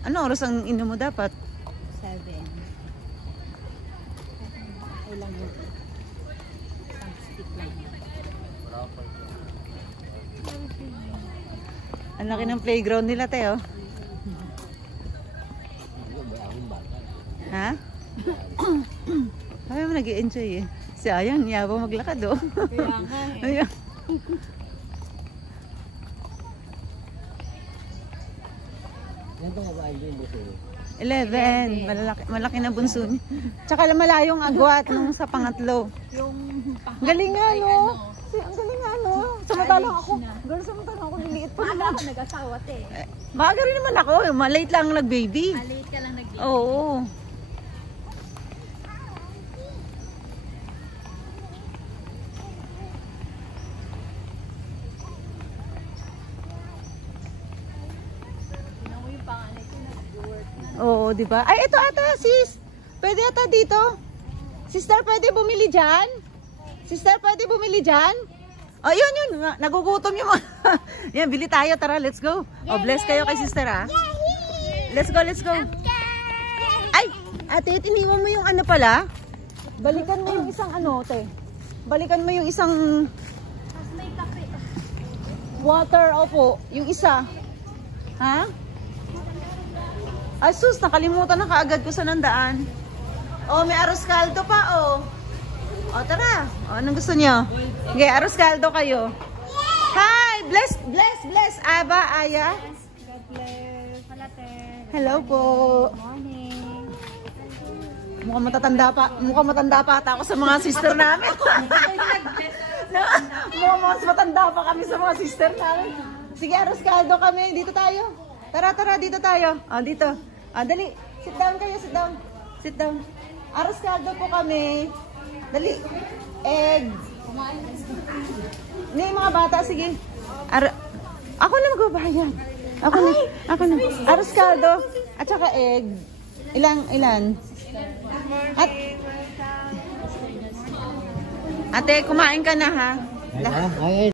Ano oras ang inom mo dapat? 7. Okay lang yun. Isang stick lang. Ang laki ng playground nila, Teo. Ha? Kaya mo nag-i-enjoy eh. Sayang, yabang maglakad oh. Kaya nga eh. Ayan. Yan itong kabain din buso. 11. Malaki na bunso niya. Tsaka malayong agwat nung sa pangatlo. Yung Galing nga, ay, no? ano, Ang galing nga, no? Samantalang ako. Girl, samantalang ako niliit pa Paano naman. ako nag-asawa, te? Maaga rin naman ako. Malate lang nag-baby. Late ka lang nag-baby. Oo. Tingnan mo yung panganay ko nag-work na. Oo, di ba? Ay, ito ata, sis. Pwede ata dito. Sister, pwede bumili dyan? Sister, pwede bumili dyan? Oh, yun, yun. Nagugutom yung mga. Yan, bili tayo. Tara, let's go. Oh, bless kayo kay sister, ha? Let's go, let's go. Ay, ate, tiniwan mo yung ano pala. Balikan mo yung isang ano, te. Balikan mo yung isang Tapos may kape. water, opo. Yung isa. Ha? Ay, sus, nakalimutan na kaagad ko sa nandaan. Oh, may arroz caldo pa, oh. O, tara. O, anong gusto niyo? Okay, arroz caldo kayo. Hi! Bless, bless, bless. Aba, Aya. God bless. Palate. Hello po. Morning. Mukhang matanda pa ata ako sa mga sister namin. Mukhang mas matanda pa kami sa mga sister namin. Sige, arroz caldo kami. Dito tayo. Tara, tara, dito tayo. O, dito. O, dali. Sit down kayo, sit down. Sit down. Arroz caldo po kami. Dali. Egg. Ni mga bata, sige. Ako na magbabayad. Ako na. Arroz caldo at saka egg. Ilan? At Ate, kumain ka na ha? Ay,